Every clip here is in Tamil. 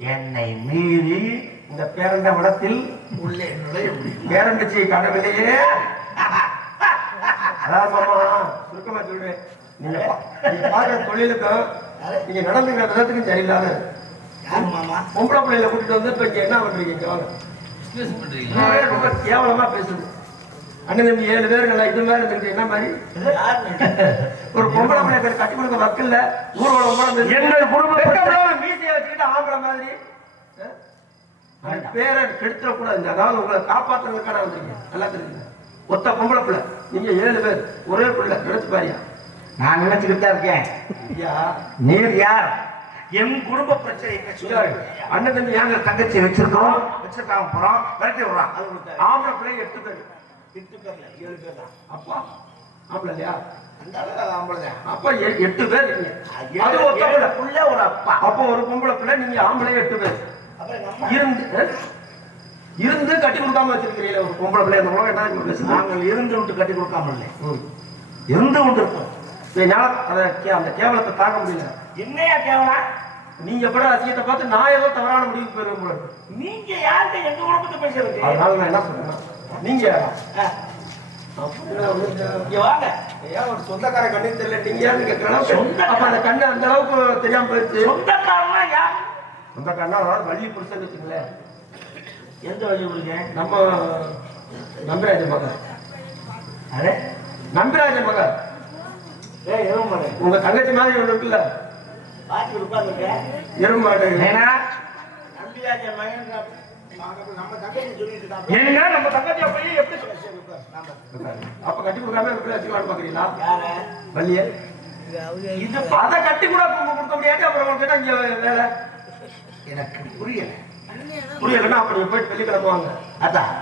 என்னை மீறி இந்த பேரண்ட மடத்தில் உள்ளே நுழைய முடியும் பேரண்டச்சி கடவுளையே அதான் மாமா சுருக்கமா சொல்றேன். நீங்க பாக்குற தொழிலுக்கும் நீங்க நடந்துக்கிற விதத்துக்கும் சரியில்லாத பொம்பளை பிள்ளைல கூட்டிட்டு வந்து இப்ப இங்க என்ன பண்றீங்க ரொம்ப கேவலமா பேசுது அண்ணன் தம்பி ஏழு பேருங்களா இது மாதிரி இருந்துட்டு என்ன மாதிரி? யார் ஒரு பொம்பளை பிள்ளை பேர் கட்டி கொடுக்க வக்கில்ல பொம்பளை எங்கள் குடும்ப மீசையை வச்சுக்கிட்டு ஆம்பளை மாதிரி. பேரை கெடுத்துடக்கூடாது. அதாவது உங்களை காப்பாத்துறதுக்கான வந்திருக்கீங்க நல்லா தெரியுங்க ஒத்த பொம்பளை பிள்ளை. நீங்க ஏழு பேர். ஒரே பிள்ளை. நினைச்சு பாரியா. நான் நினைச்சுக்கிட்டு தான் இருக்கேன். ஐயா. நீர் யார்? என் குடும்ப பிரச்சனை. அண்ணன் தம்பி நாங்க தங்கச்சி வச்சிருக்கோம் வச்சிருக்காம போறோம். விரட்டி விடுறான். ஆம்பளை பிள்ளை எட்டு பேர் எட்டு பேர்ல ஏழு பேர் தான். அப்பா ஆம்பளை இல்லையா? அப்ப எட்டு பேர் அது ஒத்த பிள்ளை ஒரு அப்பா. அப்போ ஒரு பொம்பளை பிள்ளை நீங்க ஆம்பளை எட்டு பேர். இருந்து கட்டி கொடுக்காம வச்சிருக்கிறீங்களே ஒரு பொம்பளை பிள்ளை இந்த உலகம் என்ன நாங்கள் இருந்து விட்டு கட்டி கொடுக்காம இல்லை. இருந்து கொண்டு இருக்கோம். அந்த கேவலத்தை தாங்க முடியல. என்னையா கேவலம் நீங்க பட அசிங்கத்தை பார்த்து நான் ஏதோ தவறான முடிவுக்கு இருக்கு. நீங்க யார்கிட்ட எங்க குடும்பத்தை பேசுறது? அதனால நான் என்ன சொல்றேன் நீங்க சொந்தக்கார கண்ணு தெரியல. நீங்க அப்ப அந்த கண்ணு அந்த அளவுக்கு தெரியாம போயிடுச்சு சொந்தக்காரனா யார்? சொந்தக்காரனா அதாவது வள்ளி புருஷன் வச்சுங்களேன் எந்த வழி உங்களுக்கு? நம்ம நம்பிராஜ மகன். அரே நம்பிராஜ மகன். ஏய் எருமை மாடு. உங்க தங்கச்சி மாதிரி ஒண்ணு இருக்குல்ல? பாத்தி உட்கார்ந்துருக்கேன் எருமாடு நம்பிராஜ மகன் நம்ம தங்கச்சி சொல்லிட்டு. என்ன நம்ம தங்கச்சியா போய் எப்படி அப்ப கட்டி கொடுக்காம எப்படி வச்சுக்கலாம்னு பாக்குறீங்களா? யாரு? வள்ளிய? இது அதை கட்டி கூட கொடுக்க முடியாது. அப்புறம் என்ன இங்க வேலை. எனக்கு புரியல. புரியலன்னா அப்ப நீங்க போயிட்டு வெள்ளிக்கிழமை வாங்க அதான்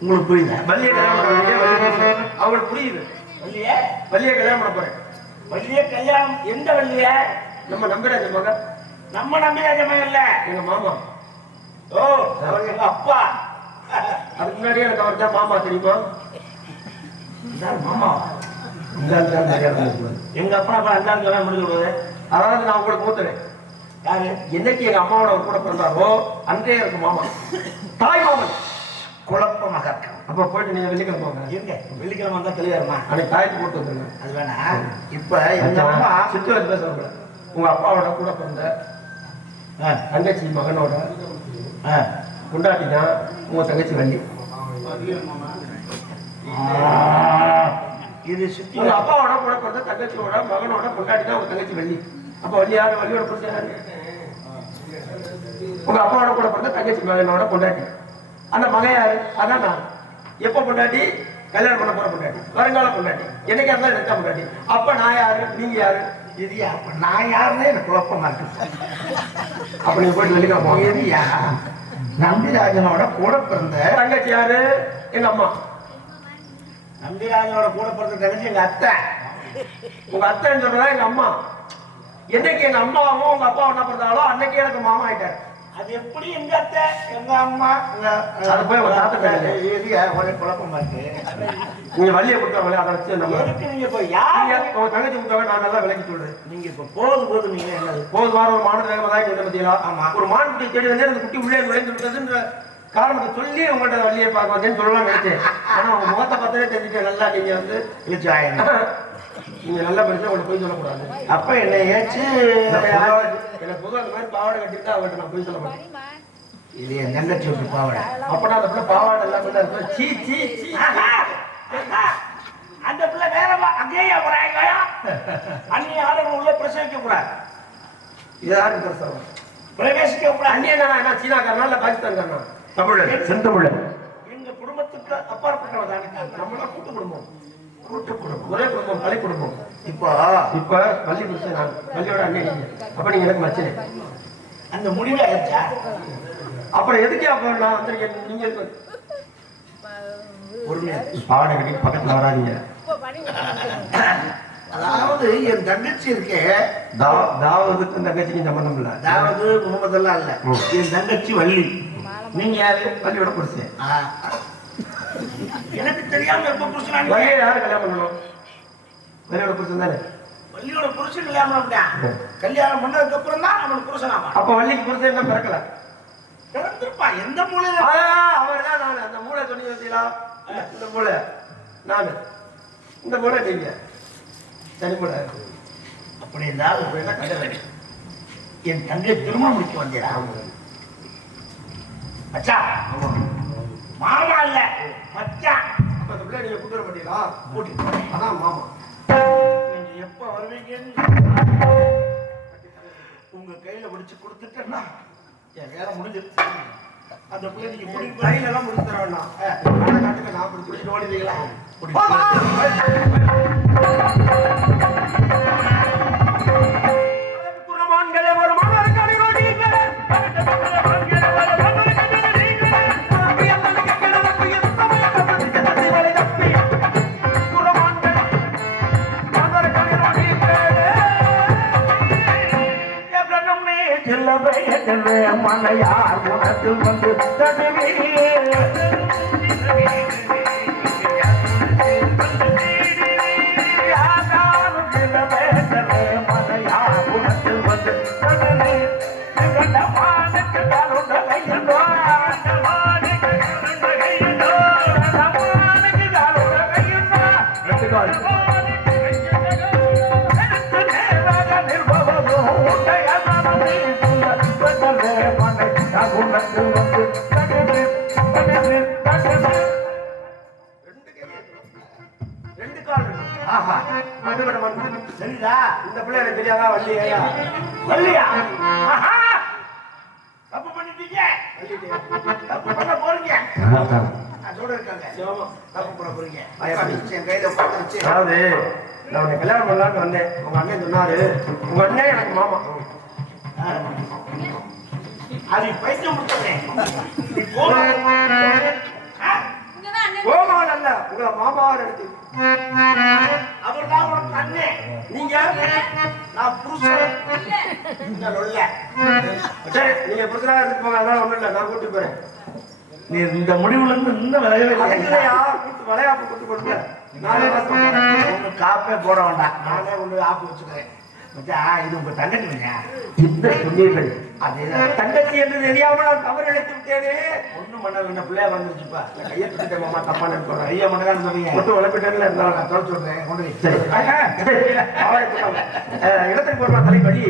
உங்களுக்கு புரியல வள்ளிய கல்யாணம். அவங்களுக்கு புரியுது. வள்ளியே? வள்ளிய கல்யாணம் பண்ண போறேன். வள்ளியே கல்யாணம் எந்த வள்ளிய? நம்ம நம்பிராஜ மகன். நம்ம நம்பிராஜ மகன் இல்ல. எங்க மாமா. ஓ அவர் எங்க அப்பா. அதுக்கு முன்னாடியே எனக்கு அவர் தான் மாமா தெரியுமா? மாமா. தான். எங்க அப்பா அப்பா அந்த கல்யாணம் முடிஞ்சு அதாவது நான் உங்களுக்கு மூத்தேன் யாரு? என்னைக்கு எங்க அம்மாவோட அவர் கூட பிறந்தாரோ அன்றே எனக்கு மாமா. தாய் மாமன். குழப்பமாக இருக்க அப்ப போயிட்டு நீங்க வெள்ளிக்கிழமை வாங்க இருங்க. வெள்ளிக்கிழமை வந்தா தெளிவாருமா அன்னைக்கு தாய்க்கு போட்டு வந்துருங்க. அது வேணா. இப்ப எங்க அம்மா சித்துவர் பேசுறவங்க உங்க அப்பாவோட கூட பிறந்த தங்கச்சி மகனோட. கொண்டாட்டி தான் உங்க தங்கச்சி வள்ளி. இது சுத்தி அப்பாவோட கூட பிறந்த தங்கச்சியோட மகனோட கொண்டாட்டி தான் உங்க தங்கச்சி வள்ளி. அப்ப வள்ளி யாரு? வள்ளியோட யாரு? உங்க அப்பாவோட கூட பிறந்த தங்கச்சி மகனோட கொண்டாட்டி அந்த மகன் யாரு? அதான் நான். எப்ப பொண்டாட்டி? கல்யாணம் பண்ண போற பொண்டாட்டி. வருங்கால பொண்டாட்டி. என்னைக்கா இருந்தாலும் தான் பொண்டாட்டி. அப்ப நான் யாரு? நீங்க யாரு? இதுயா அப்ப நான் யாருன்னே எனக்கு குழப்பமா இருக்கு. அப்ப நீங்க போயிட்டு வாங்க. இதுயா நம்பிராஜனோட கூட பிறந்த தங்கச்சி யாரு? எங்க அம்மா. நம்பிராஜனோட கூட பிறந்த தங்கச்சி எங்க அத்தை? உங்க அத்தைன்னு சொல்றதா எங்க அம்மா? என்னைக்கு எங்க அம்மாவும் உங்க அப்பா என்ன பிறந்தாலோ அன்னைக்கு எனக்கு மாமா ஆயிட்டாரு. அது எப்படி எங்க அத்தை? எங்க அம்மா? அது போய் உங்க தாத்தா பேரு. இதுயா ஒரே குழப்பமா இருக்கு நீங்க வள்ளியை கொடுத்தவங்களே அதை வச்சு நம்ம எதுக்கு நீங்க இப்ப யாரு? உங்க தங்கச்சி கொடுத்தவங்க நான் நல்லா விளக்கி சொல்றேன். நீங்க இப்ப போதும் போதும் நீங்க என்னது போது வாரம் ஒரு மாடு வேகமா தான் பத்தியா ஆமா. ஒரு குட்டி தேடி வந்து அந்த குட்டி உள்ளே நுழைந்து விட்டதுன்ற காரணத்தை சொல்லி உங்கள்ட்ட வள்ளியை பார்க்க வந்தேன்னு சொல்லலாம் நினைச்சேன். ஆனா உங்க முகத்தை பார்த்தாலே தெரிஞ்சுட்டேன் நல்லா நீங்க வந்து இழுச்சு ஆயிரம் நீங்க நல்லா படிச்சா உங்களை போய் சொல்லக்கூடாது. அப்ப என்ன ஏச்சு? எனக்கு பொதுவாக அந்த மாதிரி பாவாடை கட்டிட்டு அவங்கள்ட்ட நான் போய் சொல்ல மாட்டேன் தங்கச்சி விட்டு பாவட? அப்பனா அந்த பிள்ளை பாவாடை எல்லாமே சீ சீ சீ. அந்த பிள்ளை வேற அங்கேயே போறாங்க அந்நிய ஆளுங்க உள்ள பிரசவிக்க கூடாது. இது யாருக்கு பிரசவம்? பிரவேசிக்க கூடாது. என்ன என்ன சீனாக்காரனா இல்ல பாகிஸ்தான்காரனா? தமிழர் செந்தமிழர் எங்க குடும்பத்துக்கு அப்பாற்பட்டவதானே நம்மளா கூட்டு குடும்பம். கூட்டு குடும்பம். ஒரே குடும்பம் பழி குடும்பம். இப்போ இப்ப பள்ளி நான் பள்ளியோட அண்ணன் அப்ப நீங்க எனக்கு மச்சனே. அந்த முடிவு ஆயிடுச்சா? அப்புறம் எதுக்கு அப்ப நான் வந்திருக்கேன்? நீங்க பாவாடை கட்டி பக்கத்துல வராதீங்க. அதாவது என் தங்கச்சி இருக்கே. தாவதுக்கும் தங்கச்சிக்கும் சம்பந்தம் இல்ல. அதாவது முகமதெல்லாம் இல்ல. ம். என் தங்கச்சி வள்ளி. நீங்க யாரு? பள்ளியோட புருஷன். ஆ. எனக்கு தெரியாம எப்ப புருஷனா வள்ளியை யாரு கல்யாணம் பண்ணணும்? பள்ளியோட புருஷன் தானே? வள்ளியோட புருஷன் கல்யாணம் பண்ணிட்டான் கல்யாணம் பண்ணதுக்கு அப்புறம் தான் அவனுக்கு புருஷன் ஆவான் அப்ப வள்ளிக்கு புருஷன் என்ன பிறக்கல? பிறந்திருப்பான் எந்த மூலையில அவர் தான் நான். அந்த மூளை சொன்னி வந்தீங்களா இந்த மூளை. நானு. இந்த மூளை நீங்க. சனி மூளை. அப்படி இருந்தால் என் தங்கை திருமணம் முடிக்க வந்தீரா மச்சான் மாமா இல்ல மச்சான். அப்ப அந்த பிள்ளை நீங்க கூட்டு வர மாட்டீங்களா? கூட்டிட்டு. அதான் மாமா. நீங்க எப்ப வருவீங்கன்னு உங்க கையில பிடிச்சு கொடுத்துட்டேன்னா என் வேலை முடிஞ்சிருச்சு. அந்த பிள்ளை நீங்க முடிவு கையில எல்லாம் முடிச்சு தர வேண்டாம். நான் பிடிச்சி பிடிச்சு மனையார் உனக்கு வந்து தடுவே ஆஹா மண்ணு விட சரிதா இந்த பிள்ளை எனக்கு தெரியாதா வள்ளி வள்ளியா ஆஹா! தப்பு பண்ணிட்டீங்க தப்பு பண்ண போறீங்க இருக்காங்க தப்பு போறீங்க என் கையில அதாவது நான் உன்னை கல்யாணம் பண்ணலான்னு வந்தேன் உங்க அண்ணன் சொன்னாரு உங்க அண்ணன் எனக்கு மாமா அது பைத்தியம் நல்ல உங்களை மாமாவா எடுத்து அவர் தான் உனக்கு அண்ணன் நீங்க? நான் புருஷன். சரி நீங்க புருஷனா எடுத்து போங்க. அதெல்லாம் ஒண்ணும் இல்ல. நான் கூட்டி போறேன். நீ இந்த முடிவுல இருந்து இன்னும் அதுக்குள்ளயா கூட்டு வளையாப்பு கூட்டு கொடுங்க நானே காப்பே போட வேண்டாம். நானே ஒண்ணு ஆப்பு வச்சுக்கிறேன். இது உங்க தங்கச்சிங்க இந்த சொன்னீர்கள் அதேதான் தங்கச்சி என்று தெரியாம நான் தவறு இழைத்து விட்டேனே. ஒண்ணு பண்ண வேண்டாம் பிள்ளையா வந்துருச்சுப்பா. கையை தூக்கிட்டேன் மாமா தப்பா நினைக்கிறேன் ஐயா மட்டும் தான் சொன்னீங்க மட்டும் உழப்பிட்டேன்ல இருந்தாலும் நான் தொலைச்சு விடுறேன். கொண்டு. சரி. இடத்துக்கு போடுமா தலைப்படி.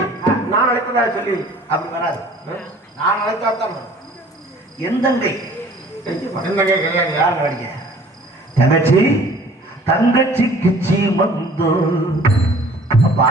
நான் அழைத்ததா சொல்லி. அப்படி வராது. நான் அழைத்தா தான் வரும். என் தங்கை. என்னங்க கிடையாது யார் நடிக்க தங்கச்சி தங்கச்சி கிச்சி வந்து அப்பா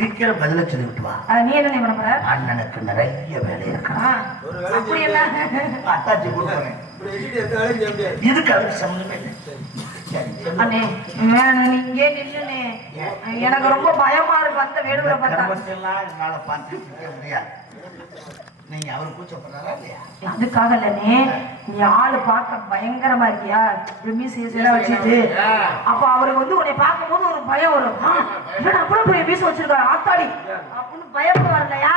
சீக்கிரம் பதில சொல்லிவிட்டு வா நீ என்ன பண்ண போற? அண்ணனுக்கு நிறைய வேலை இருக்கு. ஆ, அப்படி என்ன? அத்தாச்சி கொடுக்குறேன் இதுக்கு அதுக்கு சம்மந்தமே சொல்லு. அண்ணே இங்கே எனக்கு ரொம்ப பயமா இருக்கு அந்த வேடுகளை பார்த்தா. என்னால இருக்க முடியாது. நீங்க அவர் கூச்சப்படுறாரா இல்லையா? அதுக்காக இல்லனே நீ ஆளு பார்க்க பயங்கரமா இருக்கியா? மீசை எல்லாம் வச்சுட்டு அப்ப அவருக்கு வந்து உன்னை பார்க்கும்போது ஒரு பயம் வரும். என்னடா அவ்வளவு பெரிய மீசை வச்சிருக்காரு ஆத்தாடி. அப்படின்னு பயப்படுவார் இல்லையா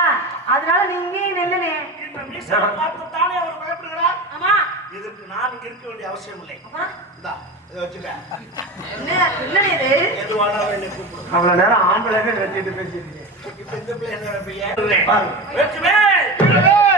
அதனால நீ இங்கே நில்லுனே இந்த மீசையை பார்த்து தானே அவர் பயப்படுகிறார்? ஆமா. இதற்கு நான் இங்க இருக்க வேண்டிய அவசியம் இல்லை. இந்தா இதை வச்சுக்க. என்ன என்னடி இது? எதுவானாலும் என்னை கூப்பிடு. அவ்வளவு நேரம் ஆம்பளைங்க வெட்டிட்டு பேசிட்டு இப்ப இந்த பிள்ளை என்ன Yeah.